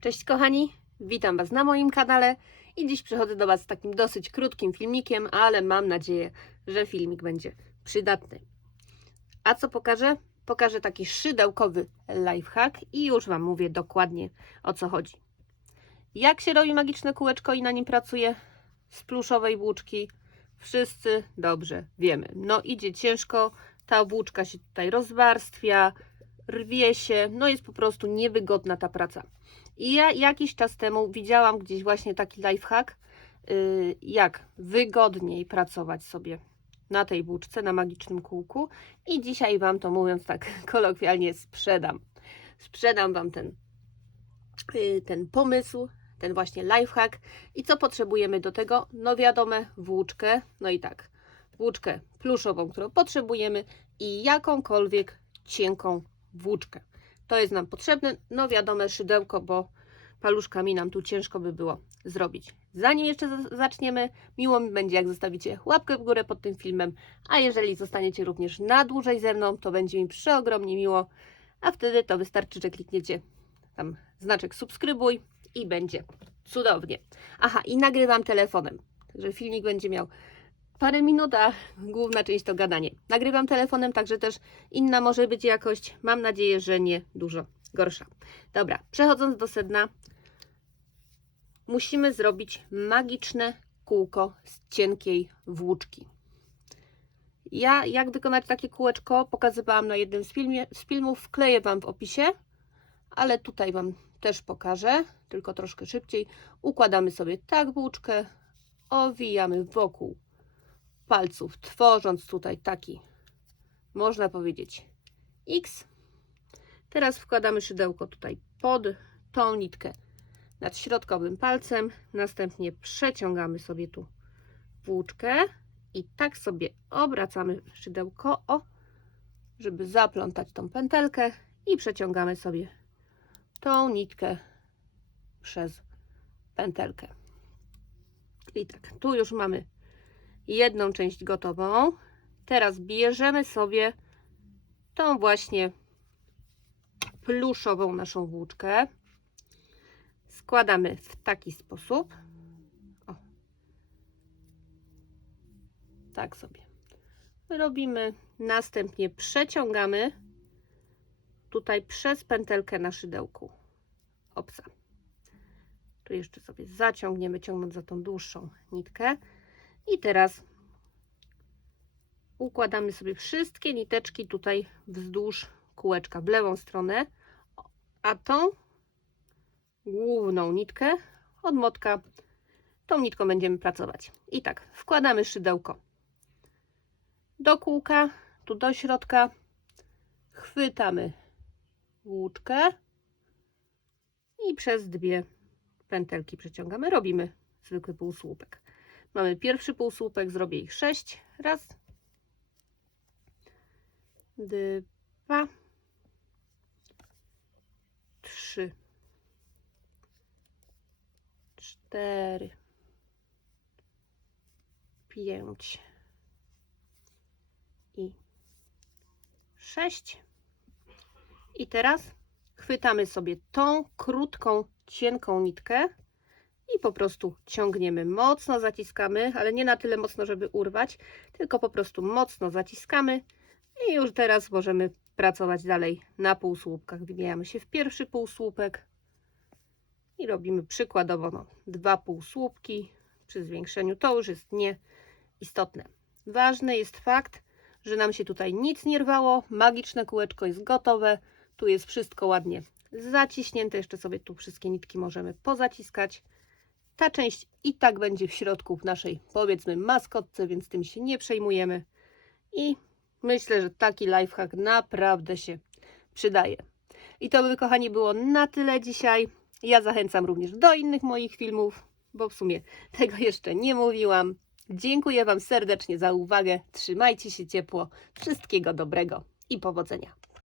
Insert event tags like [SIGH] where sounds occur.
Cześć kochani, witam Was na moim kanale i dziś przychodzę do Was z takim dosyć krótkim filmikiem, ale mam nadzieję, że filmik będzie przydatny. A co pokażę? Pokażę taki szydełkowy lifehack i już Wam mówię dokładnie o co chodzi. Jak się robi magiczne kółeczko i na nim pracuje? Z pluszowej włóczki wszyscy dobrze wiemy. No idzie ciężko, ta włóczka się tutaj rozwarstwia, rwie się, no jest po prostu niewygodna ta praca. I ja jakiś czas temu widziałam gdzieś właśnie taki lifehack, yy, jak wygodniej pracować sobie na tej włóczce, na magicznym kółku. I dzisiaj Wam to mówiąc tak [LAUGHS] kolokwialnie sprzedam. Sprzedam Wam ten, yy, ten pomysł, ten właśnie lifehack. I co potrzebujemy do tego? No wiadome, włóczkę, no i tak, włóczkę pluszową, którą potrzebujemy i jakąkolwiek cienką włóczkę. To jest nam potrzebne, no wiadome szydełko, bo paluszkami nam tu ciężko by było zrobić. Zanim jeszcze za- zaczniemy, miło mi będzie, jak zostawicie łapkę w górę pod tym filmem, a jeżeli zostaniecie również na dłużej ze mną, to będzie mi przeogromnie miło, a wtedy to wystarczy, że klikniecie tam znaczek subskrybuj i będzie cudownie. Aha, i nagrywam telefonem, także filmik będzie miał parę minut, a główna część to gadanie. Nagrywam telefonem, także też inna może być jakość. Mam nadzieję, że nie dużo gorsza. Dobra, przechodząc do sedna, musimy zrobić magiczne kółko z cienkiej włóczki. Ja, jak wykonać takie kółeczko, pokazywałam na jednym z, filmie, z filmów, wkleję Wam w opisie, ale tutaj Wam też pokażę, tylko troszkę szybciej. Układamy sobie tak włóczkę, owijamy wokół palców, tworząc tutaj taki, można powiedzieć, X. Teraz wkładamy szydełko tutaj pod tą nitkę nad środkowym palcem. Następnie przeciągamy sobie tu włóczkę i tak sobie obracamy szydełko, o, żeby zaplątać tą pętelkę i przeciągamy sobie tą nitkę przez pętelkę. I tak, tu już mamy jedną część gotową. Teraz bierzemy sobie tą właśnie pluszową naszą włóczkę. Składamy w taki sposób. O. Tak sobie robimy. Następnie przeciągamy tutaj przez pętelkę na szydełku obca. Tu jeszcze sobie zaciągniemy, ciągnąc za tą dłuższą nitkę. I teraz układamy sobie wszystkie niteczki tutaj wzdłuż kółeczka w lewą stronę, a tą główną nitkę od motka, tą nitką będziemy pracować. I tak, wkładamy szydełko do kółka, tu do środka, chwytamy włóczkę i przez dwie pętelki przeciągamy. Robimy zwykły półsłupek. Mamy pierwszy półsłupek, zrobię ich sześć. Raz, dwa, trzy, cztery, pięć. I sześć. I teraz chwytamy sobie tą krótką, cienką nitkę i po prostu ciągniemy. Mocno zaciskamy, ale nie na tyle mocno, żeby urwać, tylko po prostu mocno zaciskamy i już teraz możemy pracować dalej na półsłupkach. Wbijamy się w pierwszy półsłupek i robimy przykładowo no, dwa półsłupki przy zwiększeniu. To już jest nieistotne. Ważny jest fakt, że nam się tutaj nic nie rwało. Magiczne kółeczko jest gotowe. Tu jest wszystko ładnie zaciśnięte. Jeszcze sobie tu wszystkie nitki możemy pozaciskać. Ta część i tak będzie w środku w naszej, powiedzmy, maskotce, więc tym się nie przejmujemy. I myślę, że taki lifehack naprawdę się przydaje. I to by, kochani, było na tyle dzisiaj. Ja zachęcam również do innych moich filmów, bo w sumie tego jeszcze nie mówiłam. Dziękuję Wam serdecznie za uwagę. Trzymajcie się ciepło. Wszystkiego dobrego i powodzenia.